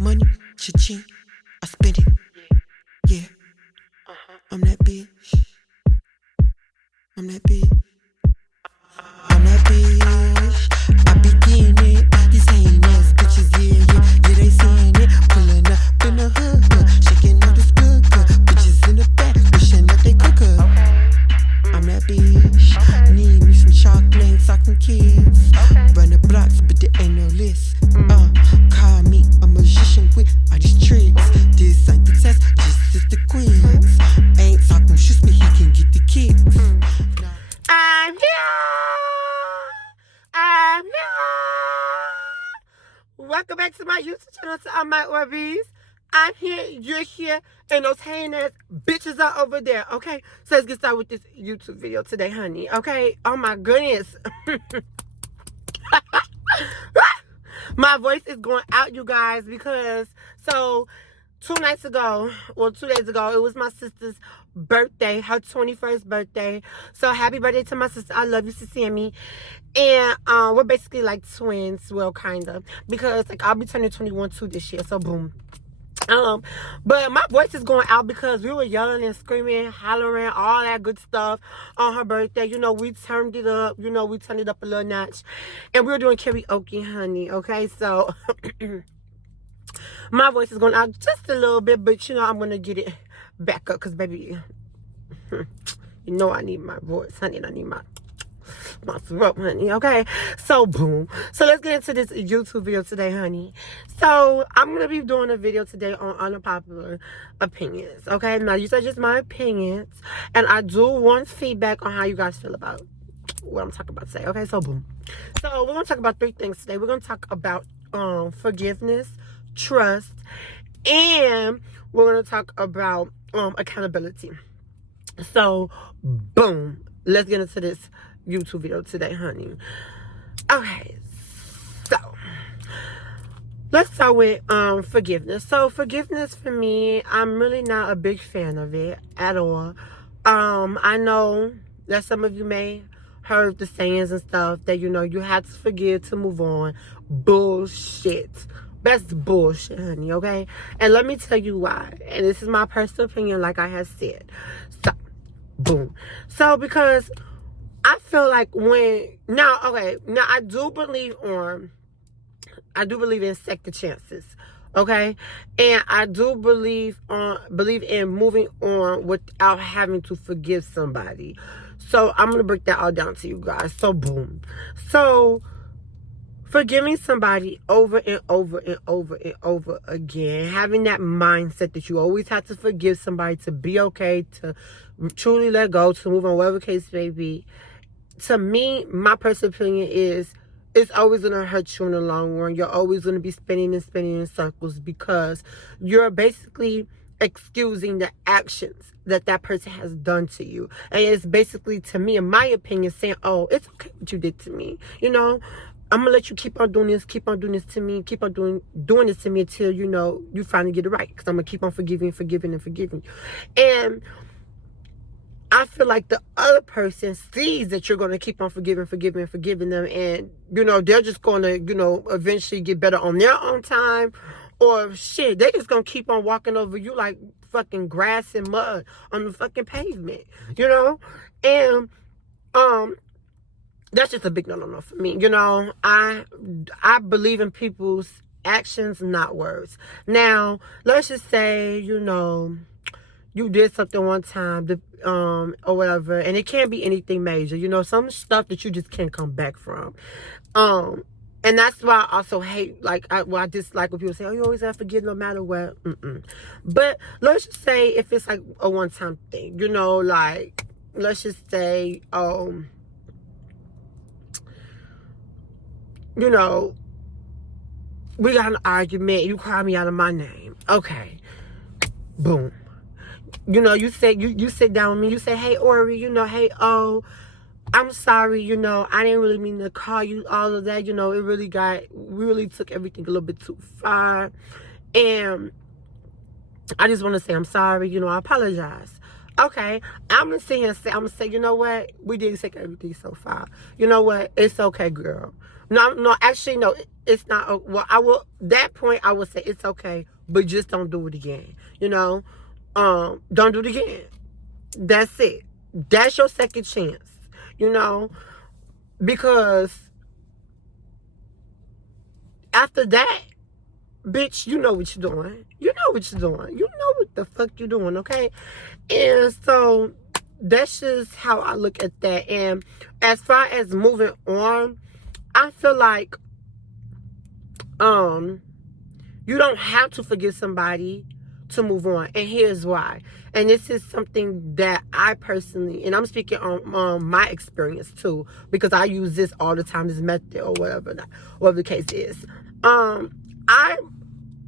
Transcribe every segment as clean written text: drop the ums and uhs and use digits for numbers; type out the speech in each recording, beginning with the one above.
want money, cha-ching, I spend it. Yeah, I'm that bitch. I'm that bitch. I'm that bitch. I be getting it. These hating ass bitches, yeah, they seeing it. Pulling up in the hood, shaking all this good. Bitches in the back, wishing that they could. I'm that bitch. Need me some chocolate, talking kids. Run the blocks, but there ain't no list. Call me a magician with all these tricks. This ain't the test, this is the quiz. Ain't talking shoes, but he can get the kicks. I'm here. I'm here. Welcome back to my YouTube channel, to all my Orbeez. I'm here, you're here, and those hating ass bitches are over there, okay? So let's get started with this YouTube video today, honey, okay? Oh my goodness. My voice is going out, you guys, because, so, 2 days ago, it was my sister's birthday, her 21st birthday. So happy birthday to my sister. I love you, Sister Sammy. And we're basically like twins, well, kind of, because like I'll be turning 21 too this year. So boom. But my voice is going out because we were yelling and screaming, hollering, all that good stuff on her birthday. You know, we turned it up. You know, we turned it up a little notch, and we were doing karaoke, honey. Okay, so my voice is going out just a little bit, but you know, I'm gonna get it back up because, baby, you know I need my voice, honey, and I need my throat, honey, okay? So, boom. So, let's get into this YouTube video today, honey. So, I'm going to be doing a video today on unpopular opinions, okay? Now, these are just my opinions, and I do want feedback on how you guys feel about what I'm talking about today, okay? So, boom. So, we're going to talk about 3 things today. We're going to talk about forgiveness, trust, and we're going to talk about accountability. So, boom. Let's get into this YouTube video today, honey. Okay, so let's start with forgiveness. So forgiveness for me, I'm really not a big fan of it at all. I know that some of you may heard the sayings and stuff that, you know, you have to forgive to move on. Bullshit. That's bullshit, honey, okay? And let me tell you why. And this is my personal opinion, like I have said. So, boom. So, because I feel like now I do believe in second chances, okay? And I do believe in moving on without having to forgive somebody. So I'm gonna break that all down to you guys. So boom. So forgiving somebody over and over and over and over again, having that mindset that you always have to forgive somebody to be okay, to truly let go, to move on, whatever case may be. To me, my personal opinion is it's always going to hurt you in the long run. You're always going to be spinning and spinning in circles because you're basically excusing the actions that person has done to you. And it's basically, to me, in my opinion, saying, oh, it's okay what you did to me. You know, I'm going to let you keep on doing this to me, keep on doing this to me until, you know, you finally get it right. Because I'm going to keep on forgiving. And I feel like the other person sees that you're going to keep on forgiving them. And, you know, they're just going to, you know, eventually get better on their own time. Or shit, they're just going to keep on walking over you like fucking grass and mud on the fucking pavement, you know? And, that's just a big no for me. You know, I believe in people's actions, not words. Now, let's just say, you know, you did something one time, or whatever, and it can't be anything major. You know, some stuff that you just can't come back from. And that's why I also hate, like, I dislike when people say, oh, you always have to forgive no matter what. But let's just say if it's like a one-time thing, you know, like, let's just say, you know, we got an argument, you call me out of my name. Okay. Boom. You know, you sit down with me, you say, hey, Ori, you know, hey, oh, I'm sorry, you know, I didn't really mean to call you all of that. You know, we really took everything a little bit too far. And I just want to say I'm sorry, you know, I apologize. Okay, I'm gonna sit here and say, I'm gonna say, you know what? We didn't take everything so far. You know what? It's okay, girl. No, actually, no, it's not. Well, I will. That point, I will say it's okay, but just don't do it again. You know, don't do it again. That's it. That's your second chance. You know, because after that, bitch, you know what you're doing. You know what you're doing. You know what the fuck you're doing, okay? And so that's just how I look at that. And as far as moving on, I feel like you don't have to forgive somebody to move on. And here's why. And this is something that I personally, and I'm speaking on my experience too, because I use this all the time, this method or whatever the case is. I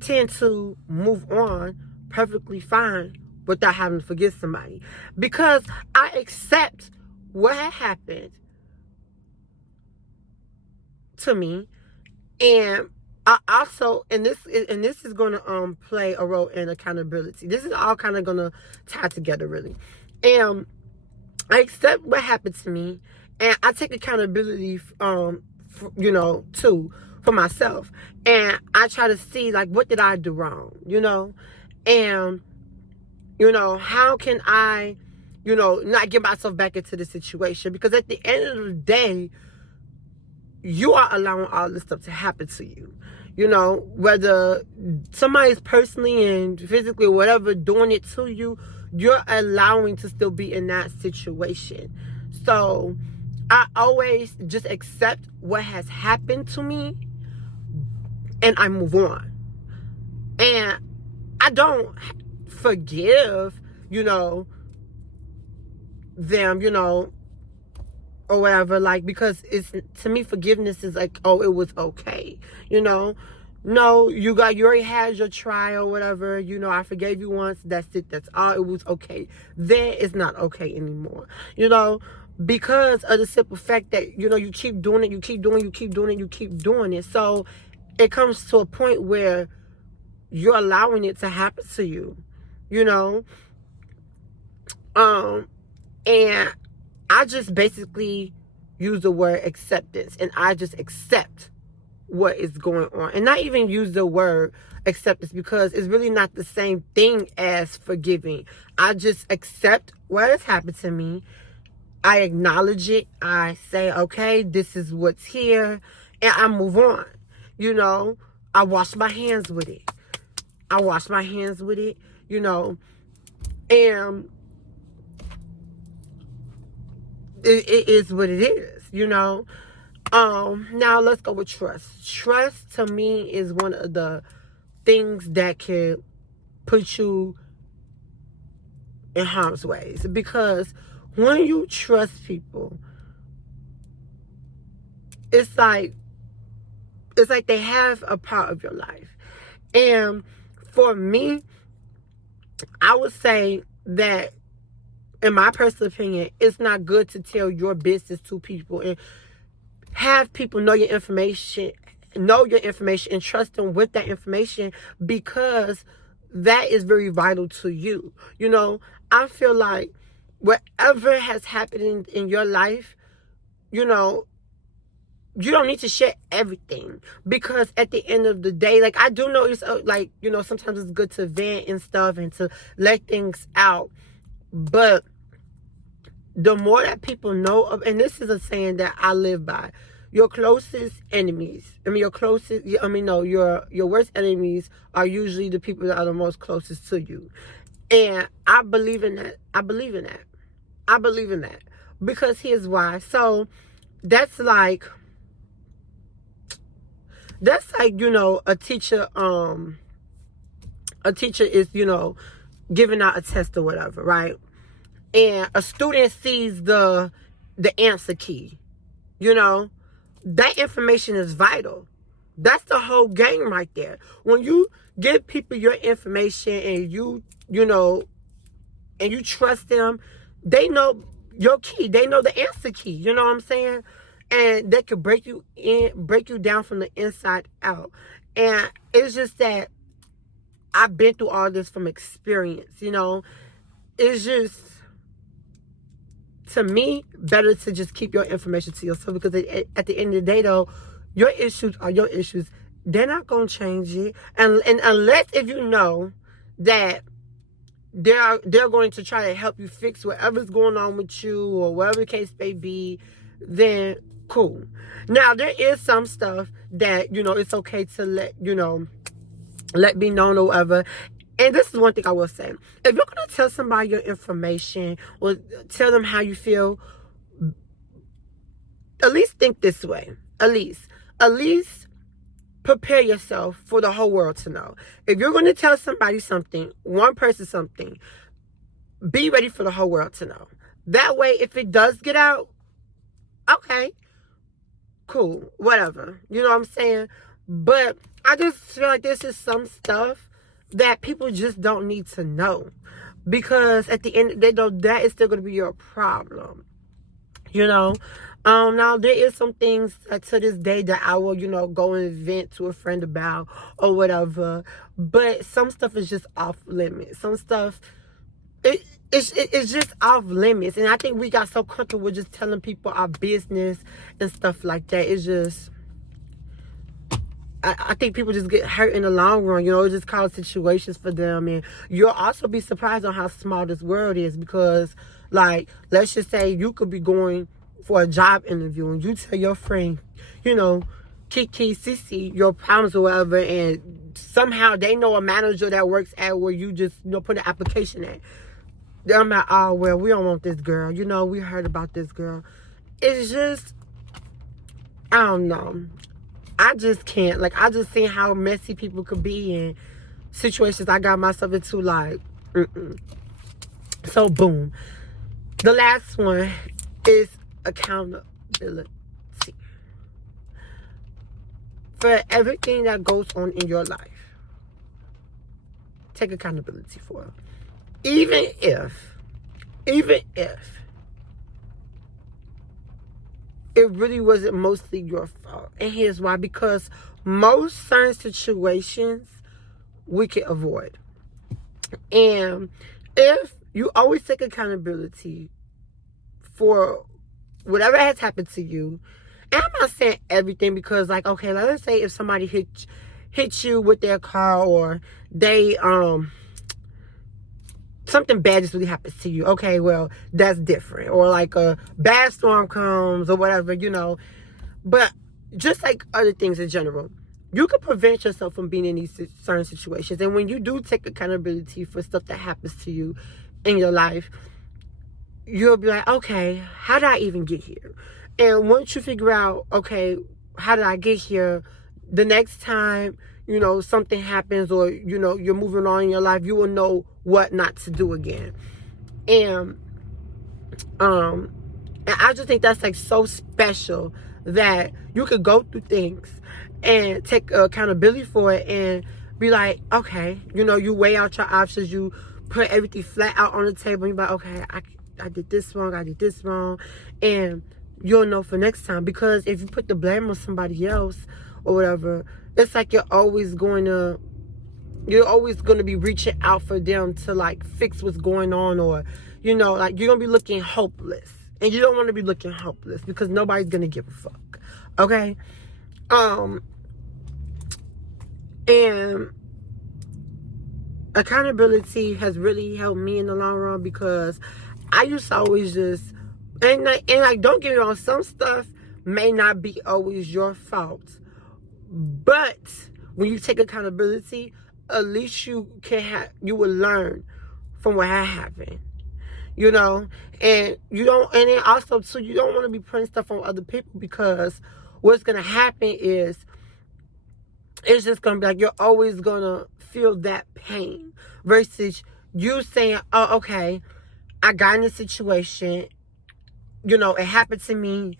tend to move on perfectly fine without having to forgive somebody, because I accept what had happened to me. And I also, and this is going to play a role in accountability. This is all kind of going to tie together, really. And I accept what happened to me, and I take accountability, too, for myself. And I try to see, like, what did I do wrong, and how can I, not get myself back into the situation? Because at the end of the day, you are allowing all this stuff to happen to you. Whether somebody's personally and physically or whatever doing it to you, you're allowing to still be in that situation. So I always just accept what has happened to me and I move on. And I don't forgive, them, or whatever, like, because it's, to me, forgiveness is like, oh, it was okay, no, you already had your trial, whatever, I forgave you once, that's it, that's all, it was okay. Then it's not okay anymore, because of the simple fact that, you keep doing it, you keep doing it, so it comes to a point where you're allowing it to happen to you, and I just basically use the word acceptance, and I just accept what is going on, and not even use the word acceptance, because it's really not the same thing as forgiving. I just accept what has happened to me. I acknowledge it. I say, okay, this is what's here, and I move on. I wash my hands with it. And it is what it is, Now let's go with trust. Trust, to me, is one of the things that can put you in harm's way. Because when you trust people, it's like they have a part of your life. And for me, I would say that, in my personal opinion, it's not good to tell your business to people and have people know your information and trust them with that information, because that is very vital to you. I feel like whatever has happened in your life, you don't need to share everything, because at the end of the day, like, I do know it's sometimes it's good to vent and stuff and to let things out. But the more that people know of, and this is a saying that I live by, your closest enemies, your worst enemies are usually the people that are the most closest to you. And I believe in that. Because here's why. So that's like a teacher is, giving out a test or whatever, right? And a student sees the answer key, that information is vital. That's the whole game right there. When you give people your information and you trust them, they know your key. They know the answer key. You know what I'm saying? And they could break you down from the inside out. And it's just that I've been through all this from experience, it's just, to me, better to just keep your information to yourself, because at the end of the day, though, your issues are your issues. They're not going to change it. And unless if you know that they're going to try to help you fix whatever's going on with you or whatever the case may be, then cool. Now, there is some stuff that, it's okay to let be known or whatever. And this is one thing I will say. If you're going to tell somebody your information or tell them how you feel, at least think this way. At least prepare yourself for the whole world to know. If you're going to tell somebody something, one person something, be ready for the whole world to know. That way, if it does get out, okay, cool, whatever. You know what I'm saying? But I just feel like this is some stuff that people just don't need to know, because at the end of the day, though, that is still going to be your problem. Now there is some things that to this day that I will, go and vent to a friend about or whatever. But some stuff is just off limits. Some stuff, it's just off limits. And I think we got so comfortable with just telling people our business and stuff like that. It's just, I think people just get hurt in the long run. It just causes situations for them. And you'll also be surprised on how small this world is, because, like, let's just say you could be going for a job interview and you tell your friend, Kiki, Sissy, your problems or whatever, and somehow they know a manager that works at where you just, put an application at. They're like, oh, well, we don't want this girl. We heard about this girl. It's just, I don't know. I just can't. Like, I just seen how messy people could be in situations I got myself into, like, So, boom. The last one is accountability. For everything that goes on in your life, take accountability for it. Even if it really wasn't mostly your fault. And here's why. Because most certain situations we can avoid. And if you always take accountability for whatever has happened to you, and I'm not saying everything, because, like, okay, let's say if somebody hit you with their car, or they something bad just really happens to you. Okay, well, that's different. Or like a bad storm comes or whatever, But just like other things in general, you can prevent yourself from being in these certain situations. And when you do take accountability for stuff that happens to you in your life, you'll be like, okay, how did I even get here? And once you figure out, okay, how did I get here, the next time, something happens, or, you're moving on in your life, you will know what not to do again. And I just think that's, like, so special, that you could go through things and take accountability for it and be like, okay, you weigh out your options, you put everything flat out on the table, and you're like, okay, I did this wrong, and you'll know for next time. Because if you put the blame on somebody else or whatever, it's like you're always going to be reaching out for them to, like, fix what's going on, or, like, you're going to be looking hopeless. And you don't want to be looking hopeless, because nobody's going to give a fuck. Okay? And accountability has really helped me in the long run, because I used to always just, and don't get me wrong, some stuff may not be always your fault. But when you take accountability, at least you will learn from what had happened. And then also too, you don't want to be putting stuff on other people, because what's gonna happen is it's just gonna be like you're always gonna feel that pain, versus you saying, oh, okay, I got in a situation, it happened to me,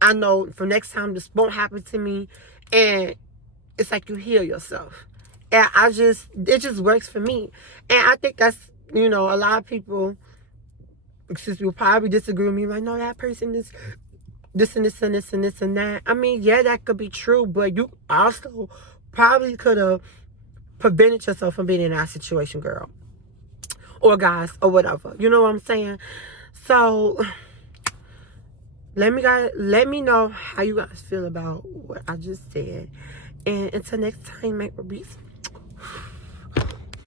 I know for next time this won't happen to me, and it's like you heal yourself. And it just works for me. And I think that's, a lot of people, will probably disagree with me, like, no, that person is this and this and this and this and that. I mean, yeah, that could be true, but you also probably could have prevented yourself from being in that situation, girl. or guys or whatever. You know what I'm saying? So let me know how you guys feel about what I just said. And until next time, make peace.